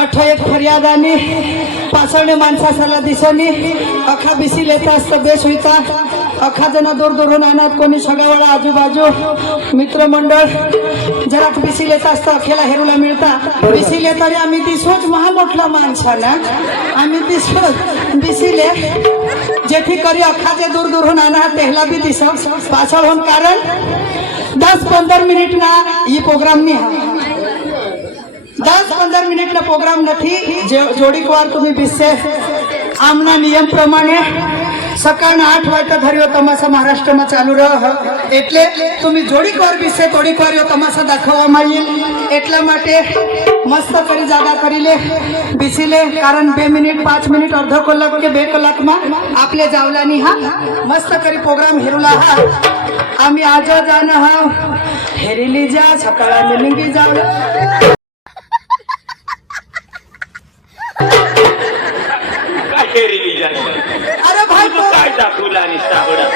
अठो एक फरियादानी पासळने माणसाला दिसनी अखा बिसी लेता असत बेस होईता अखा जण दूर दूरून आणत कोणी सगळ्यावेळा आजूबाजू मित्रमंडळ जरा बिसी लेता असत अखेला हेरूला मिळता बिसी लेतारी आम्ही दिसोच महामोठला माणसाला आम्ही दिसोच बिसीले जेथी करी अखा जे दूर दूरून आणत तेहला बी दिसो पासळ होऊन कारण 10-15 मिनिट ना ये प्रोग्राम नहीं है 10-15 मिनिट ना प्रोग्राम नहीं जोड़ी को तुम्हें बिस्से आमना नियम प्रमाणे सकाळ 8 वाजता धरियो तमाशा महाराष्ट्र में चालू रह एटले तुम्हें जोड़ी कोर बिस्से तोड़ी करियो तमाशा दाखवવામાં येईल એટલા માટે मस्त करी जागा करीले बिसीले कारण 2 मिनिट 5 मिनिट अर्ध कलाक के 2 कलाक में आपले जावलानी हा मस्त करी प्रोग्राम हेरुला हा आम्ही आज जाणं हा हेरिली जा सकाळा मिलिंगी जावला हेरिली जा अरे भाई तू काय दाखवला निस्ता बडा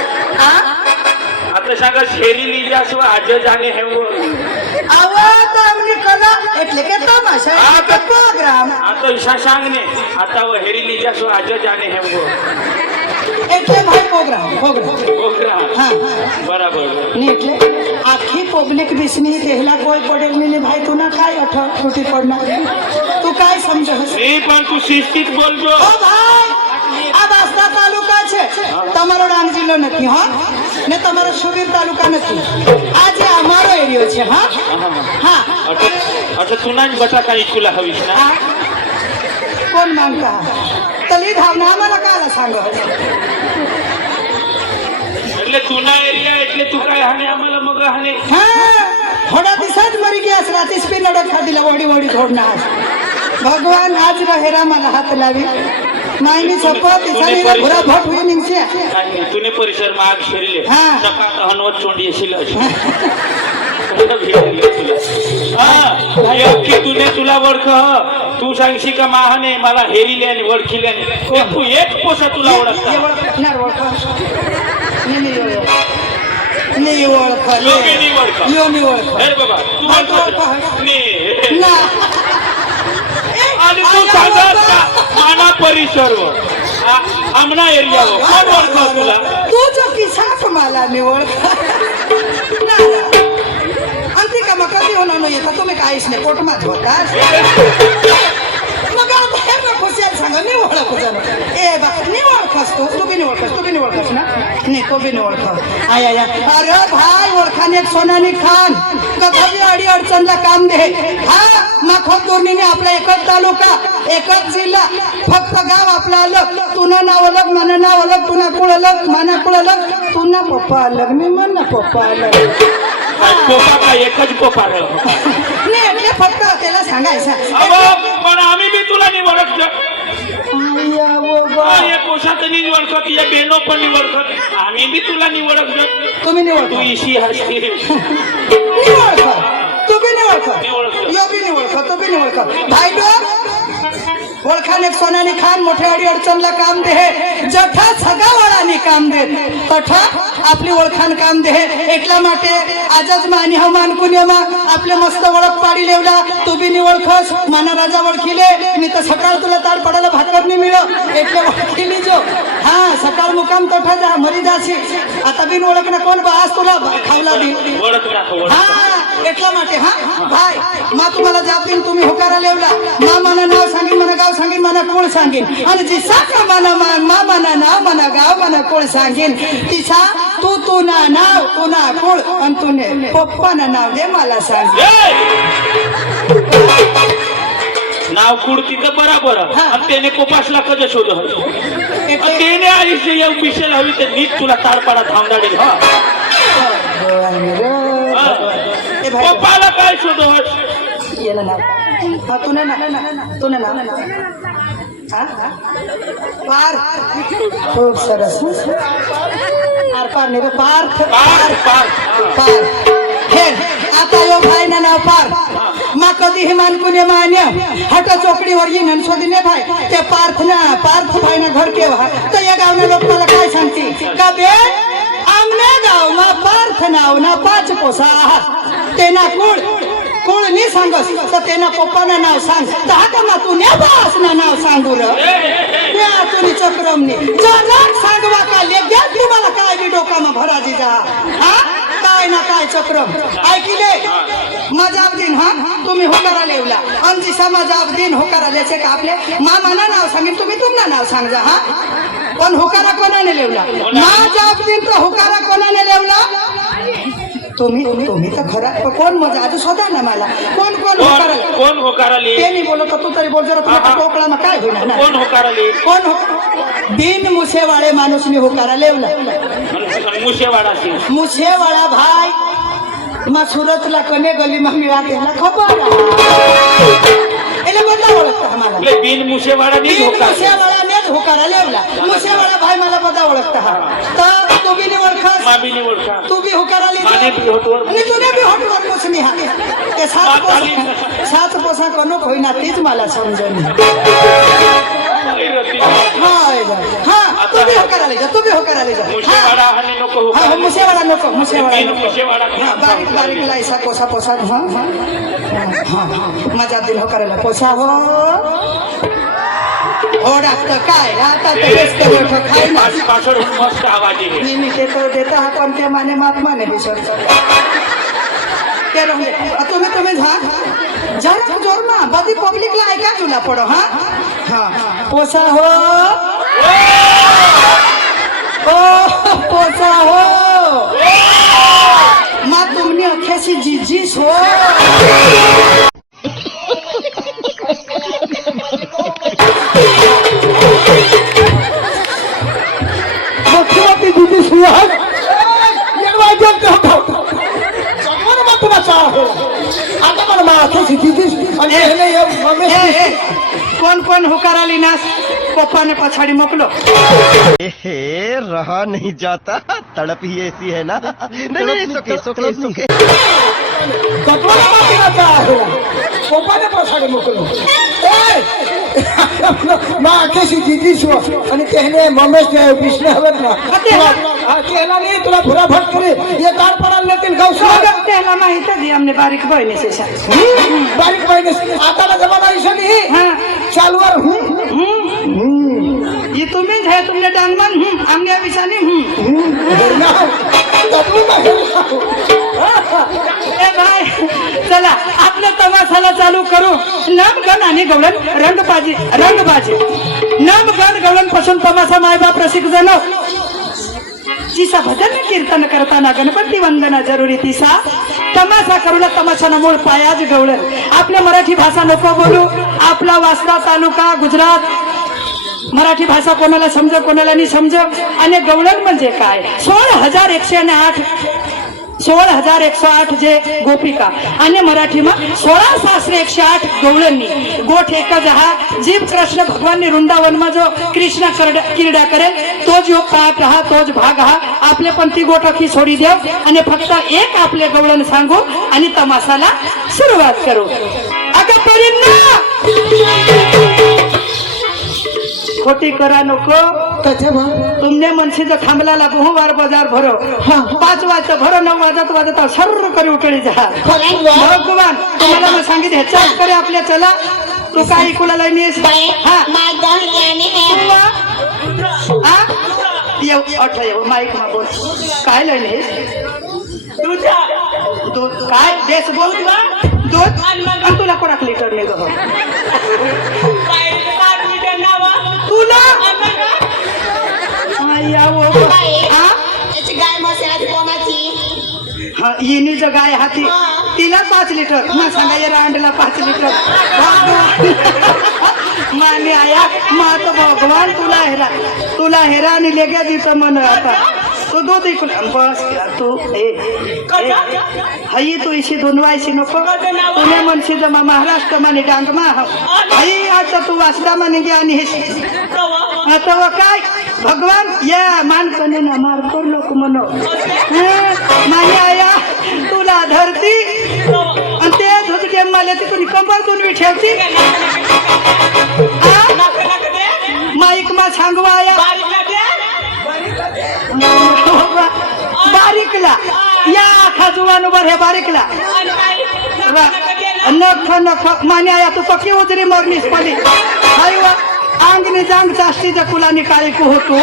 आता सांगा हेरिली जा सो आज जाणे हे वो आवाज आमने कला એટલે કે तमाशा આ પ્રોગ્રામ આ તો ઈશા सांगने आता वो हेरिली जा सो आज जाणे हे वो એટલે ભાઈ પ્રોગ્રામ હા બરાબર ને એટલે આખી પબ્લિક વિશની પહેલા કોઈ પડેલ ને ભાઈ તું ના કાય અઠ છૂટી પડના તું કાય સમજસ એ પણ તું શિસ્તિત બોલજો ઓ ભાઈ આ વાસના તાલુકા છે તમારો ડાંગ જિલ્લો નથી હા ને તમારો સુબીર તાલુકા નથી આ જે અમારો એરિયો છે હા હા अच्छा तू ना बटाका इकुला हवीस ना कोण मानता तली धावना आम्हाला काला सांग એટલે तुना एरिया એટલે तू काय हाने आम्हाला मग हाने हा थोडा दिवसात मरी गयास रातीस पे लढत खादीला वडी वडी थोडणार भगवान आज रहेरा मला हात लावी नाही छपत दिसानी भरा भट होई निंगसे नाही तुने परिसर माग शरीले हां सकाळ हनवत चोंडी येशील हा की तुने तुला ओळख तू सांगशी का माहाने मला हेरिले आणि ओळखिले तू एक पोसा तुला ओळखता ओळखणार ओळख नाही ओळख योगी ओळख यो मी ओळख अरे बाबा तू ओळख नाही ना आणि तू सांगत माना परिसर आमना एरिया कोण ओळख तुला तू जो किसा मला मी ओळख ना अंतिका मग कधी होणार नाही येता तुम्ही काहीच नाही पोटमात होतास मग बाहेर ना खुशाल सांगा मी ओळख जाणं ए बा मी ओळखस तू बी नाही ओळखस ना नाही तो बी नाही ओळख आय आय अरे भाई ओळखाने सोनानी खान कधी अडी अडचणला काम दे हा माखोत दोन्हीने आपला एकच तालुका एकच जिल्हा फक्त गाव आपला अलग तुना नाव अलग मना नाव अलग तुना कुळ अलग मना कुळ अलग तुना पप्पा अलग मी मना पप्पा अलग पोपा का एकच पोपा नाही એટલે फक्त त्याला सांगायचं पण आम्ही बी तुला नाही ओळखलं या पोशात नाही ओळखत या बेनो पण नाही ओळखत आम्ही बी तुला नाही ओळखत तुम्ही नाही ओळखत तू इशी हसते नाही ओळखत तू बी नाही ओळखत यो बी नाही ओळखत तू बी नाही ओळखत भाई ओळखाने सोनाने खान मोठ्या अडी अडचणला काम दे जठा सगावाळाने काम दे तठा आपली ओळखान काम दे એટલા માટે आजच मानी हो मानकुन्यमा आपले मस्त ओळख पाडी लेवला तू बी नाही ओळखस माना राजा ओळखीले मी तर सकाळ तुला ताड पडायला भाकर नाही मिळो એટલે ओळखीली जो हा सकाळ मुकाम तठा जा मरी जाशी आता बिन ओळख ना कोण बास तुला खावला बी हा એટલા માટે हा भाई मा तुम्हाला जातीन तुम्ही होकारा लेवला मा माना नाव सांगीन मना गाव सांगीन मना कोण सांगीन आणि जी साका मना मा मना नाव मना गाव मना कोण सांगीन तिसा तू ना नाव तू ना कोण आणि तुने पप्पा ना नाव दे मला सांग नाव कुडती तर बराबर आणि त्याने कोपासला कधी शोध त्याने आयुष्य या विषय हवी तर नीट तुला तारपाडा थांबदाडी हा कोपाला काय शोध येला ना हा तुने ना पार खूप सरस आर पार नाही पार हे आता यो भाई ना नाव पार मा कधी हे मानकुने मान्य हट चोकड़ीवर येईन आणि शोधीने भाई ते पार्थ भाई ना घर के तर या गावना लोक मला काय सांगते का बे आमने गाव मा पार्थ नाव ना 5 पोसा ते ना कुळ कोणी सांगस तर त्यानं पप्पानं नाव सांग दहा ना तू नेबास ना नाव सांगू र या तुनी चक्रमनी जरा सांगवा का लेग्या तुम्हाला काय बी डोकामा भरा दिजा हा काय ना काय चक्रम ऐकिले मजाब दिन हा तुम्ही होकारा लेवला आमची समाजाब दिन होकारा लेचे का आपले मामाना नाव सांगेल तुम्ही तुमना नाव सांगा हा पण होकारा कोणाने लेवला माझाब दिन तर होकारा कोणाने लेवला तुम्ही तर खरा कोण मजा आता शोधा ना मला कोण होकारा कोण होकाराले ते मी बोलत तू तरी बोल जरा तुला टोकळा मग काय होईल ना कोण होकाराले कोण बिन मुसेवाळे माणूसनी होकारा लेवला मुशेवाडा मुसेवाळा भाई मा सुरतला कने गली मा मिळा गेला खबर एले बदला ओळखता आम्हाला बिन मुशेवाडा बिन मुसेवाळानेच होकारा लेवला मुसेवाळा भाई मला बदा ओळखता हा तर तू बी नाही ओळखस माबीनी ओळखा तू भी होकारा ले माने भी होटवर आणि तुने भी होटवर मोसमी हा ते सात पोसा कोण होई ना तीच मला समजून हा तू भी होकारा ले जा तू भी होकारा ले जा मुशेवाडा हने नको हा होकारा मुसेवाळा नको मुसेवाळा बिन नको मुशेवाडा हा, बारीक बारीक लायसा पोसा हा माझा दिल हो करायला पोसा हो डाक्टर काय आता ते बेस्ट गोठं खाय ना पाछड़ मस्त आवाज आहे मी ते तो देता हा पण ते माने मात माने बिसर के रहे तुम्ही हा जरा जोर मा बदी पब्लिकला ऐका तुला पडो हा पोसा हो ओ पोसा हो मा तुमने अखेसी जीजीस हो मुख्यमंत्री दीदी सुहाग निर्वाचन करतो सगळं मत बचा हो आता मला माथे दीदी आणि हे मम्मी कोण होकारा लिनास पप्पाने पछाड़ी मोकलो रहा नहीं जाता तड़प ही ऐसी है ना नहीं सुखे सगळं मत बचा हो पप्पाने पछाडी मोकलो माथेची दीदी सु आणि त्याने मम्मीच विष्णू हवत ना केला नाही तुला भुरा भट करे ये कार पडाल लेकिन गौसा त्याला माहित आहे हमने बारीक बहिणी से बारीक बहिणी आता जमाना ऐसा नहीं चालवर ये तुम्हीच है तुमने डांगमन आमने विषानी ए भाई चला आपल्या तमाशाला चालू करू नामगण आणि गवळण रंगबाजी नामगण गवळण पासून तमाशा मायबाप रसिक जण जिसा भजन कीर्तन करताना गणपती वंदना जरुरी तिसा तमाशा करूला तमाशाना मूळ पायाज गवळण आपल्या मराठी भाषा नको बोलू आपला वासना तालुका गुजरात मराठी भाषा कोणाला समज कोणाला नाही समज आणि गवळण म्हणजे काय 16,108 जे गोपिका आणि मराठी मा 16,108 गवळणी गोठ एकच हा जीव कृष्ण भगवान वृंदावन मा जो कृष्ण क्रीडा करेल तोच योग पाहत रहा तोच भाग हा आपले पण ती गोठ अखी सोडी देव आणि फक्त एक आपले गवळण सांगू आणि तमाशाला सुरुवात करू अगं परिन्ना खोटी करा नको तुमने मनसीच थांबला बहु वार बाजार भरो 5 वाजता भरो 9 वाजत सर्व करी उकळी जा भगवान तुम्हाला मग सांगितले चाल करे आपल्या चला तू काय ऐकूला लाईनीस माईक मा बोल काय लाईनीस दूध काय देश बोल दूध आणि तुला कोणाक लिटर नाही ग तुला येणी जो गाय हाती तिला 5 लिटर मग सांगा या रांडला 5 लिटर माने आया मा तो भगवान तुला हेरा आणि लेग्या दिवस मन आता तू दूध इकून बस तू हई तू इशी धुनवायची नको तुने मनशी जमा महाराष्ट्र माने डांग मा हई आता तू वासदा माने गे आणि आता काय भगवान या मानपणे ना मार कर लोक मनो माने आया तुला धरती आणि ते धुतके मला ती तुझी कंबर तुम्ही ठेवती माईक मा सांगवा आया बारीकला या खाजुवान उभा हे बारीकला नख नख मान्या तू पक्की उजरी मरलीस पली हाय वा आंगनी जांग चाष्टी जकुला निकाळी को होतो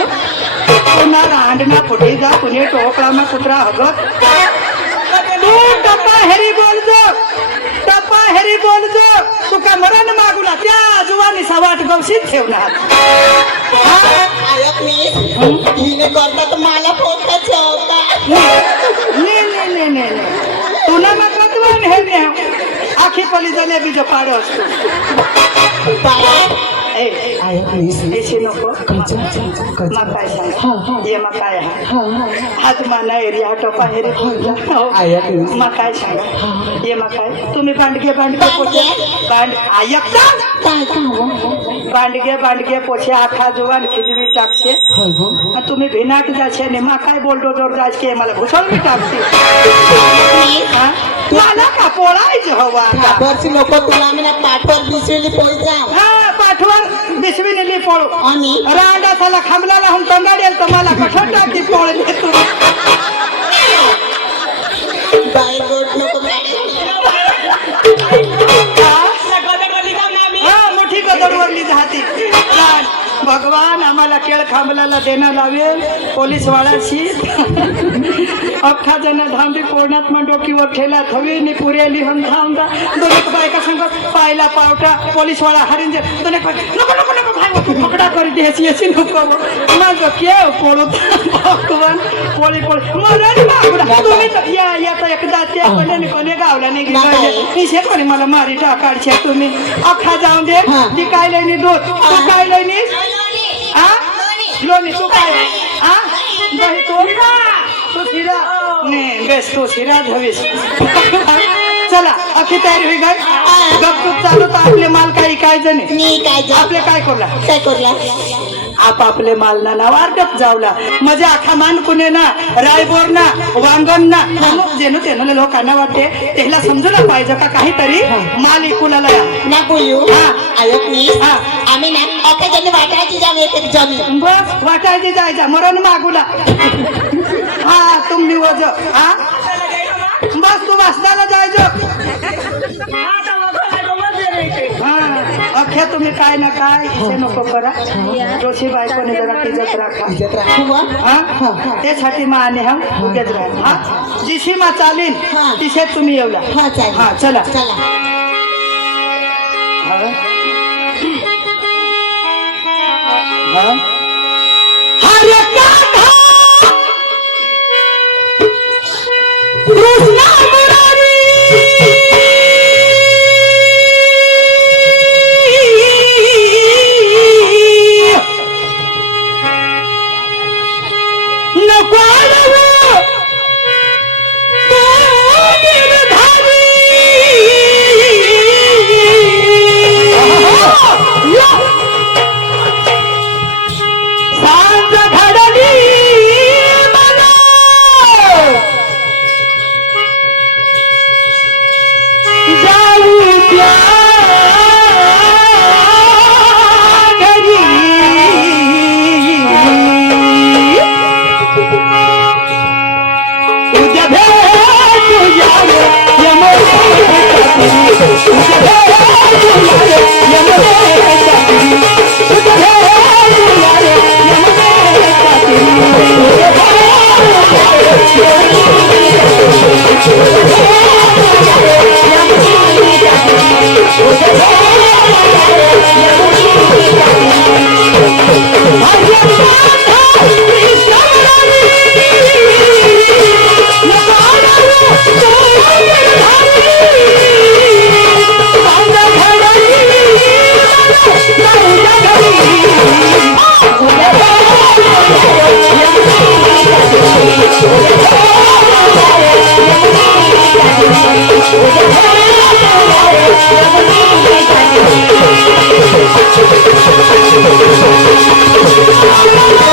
पुन्हा रांडना फुटी जा कुणी टोकळा मग कुत्रा हगत तू टप्पा हेरी बोलजो तुका मरण मागुला त्या जुवानी सवाट गवशीत ठेवणार हिने करता तर मला पोटा ठेवता ने तुला मग कतवान हे ने आखी पली जलेबी जो पाडो ऐसे नको मकाय सांग ये मकाय हात माना एरिया टोपा हेरी मकाय सांग ये मकाय तुम्ही बांडगे बांडगे पोछे आखा जुवान खिजवी टाकशे तुम्ही भिनाट जाशे ने मकाय बोलडो जोर जाशे मला घुसळ मी टाकते मला का पोळायचं हवा पाठवरची नको तुला मी पाठवर दिसली पोयचा हा पाठवर बिस्वी नेली पोळू आणि रांडा साला खांबला हम तंगाडेल तर मला कठोर टाकी पोळली तू बाय गोट नको हा मोठी गदडवरली जाती भगवान आम्हाला केळ खांबला देणं लावेल पोलीस वाळाशी अख्खा जण धांबी कोणात मग डोकीवर ठेला हवी नि पुरेली हम धांदा दोन बायका संग पायला पावटा पोलीस वाळा हरिंजे दोन नको नको नको भाई तू पकडा करी देसी अशी नको मग केव पोळो भगवान पोळी मरण मागुडा तुम्ही तर या तर एकदा त्या कोणी गावला नाही गेले निशे कोणी मला मारी टाकाडचे तुम्ही अख्खा जाऊन दे ती काय लयनी दूध तू काय लयनी लोणी तू काय दही तू शिरा नाही बेस तू शिरा धवीस चला अखी तयारी होई गय गपचूप चालू तर आपले माल काही काय जणे आपले काय करला आप आपले माल ना वार्डप जावला मजा आखा मान कुणे ना रायबोर ना वांगण ना जेनु तेनु लोकांना वाटते त्याला समजूला पाहिजे का काहीतरी माल इकुला ना बोलू आम्ही ना अख्खा जण वाटायची जाऊ एक जमीन बस वाटायची जायचा मरण मागुला हा तुम्ही वज बस तू वाचताना जायचो अख्या तुम्ही काय ना काय हे नको करा जोशी बायकोने जरा इज्जत राखा त्यासाठी माने हम उगेच राहा हा जिशी मा चालीन तिशे तुम्ही येवला हा चला हरे Kanha Krishna Murari Thank you.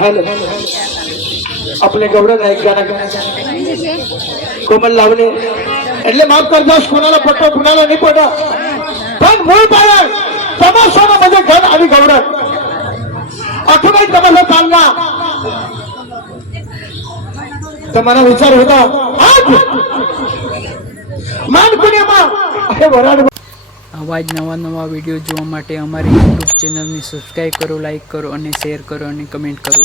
Hello आपले गौरव आहे गाणं कोमल लावले એટલે માફ કરજો કોणाला पटो कुणाला नाही पटो पण मूळ पाय तमाशा म्हणजे घर आणि गौरव आठवणी तमाशा सांगा तर मला विचार होता मान कुणीमा हे वराड આવા જ નવા નવા વિડીયો જોવા માટે અમારી યુટ્યુબ ચેનલને સબસ્ક્રાઈબ કરો, લાઈક કરો અને શેર કરો અને કમેન્ટ કરો.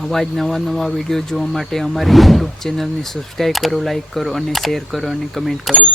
આવા જ નવા નવા વિડીયો જોવા માટે અમારી યુટ્યુબ ચેનલને સબસ્ક્રાઈબ કરો, લાઈક કરો અને શેર કરો અને કમેન્ટ કરો.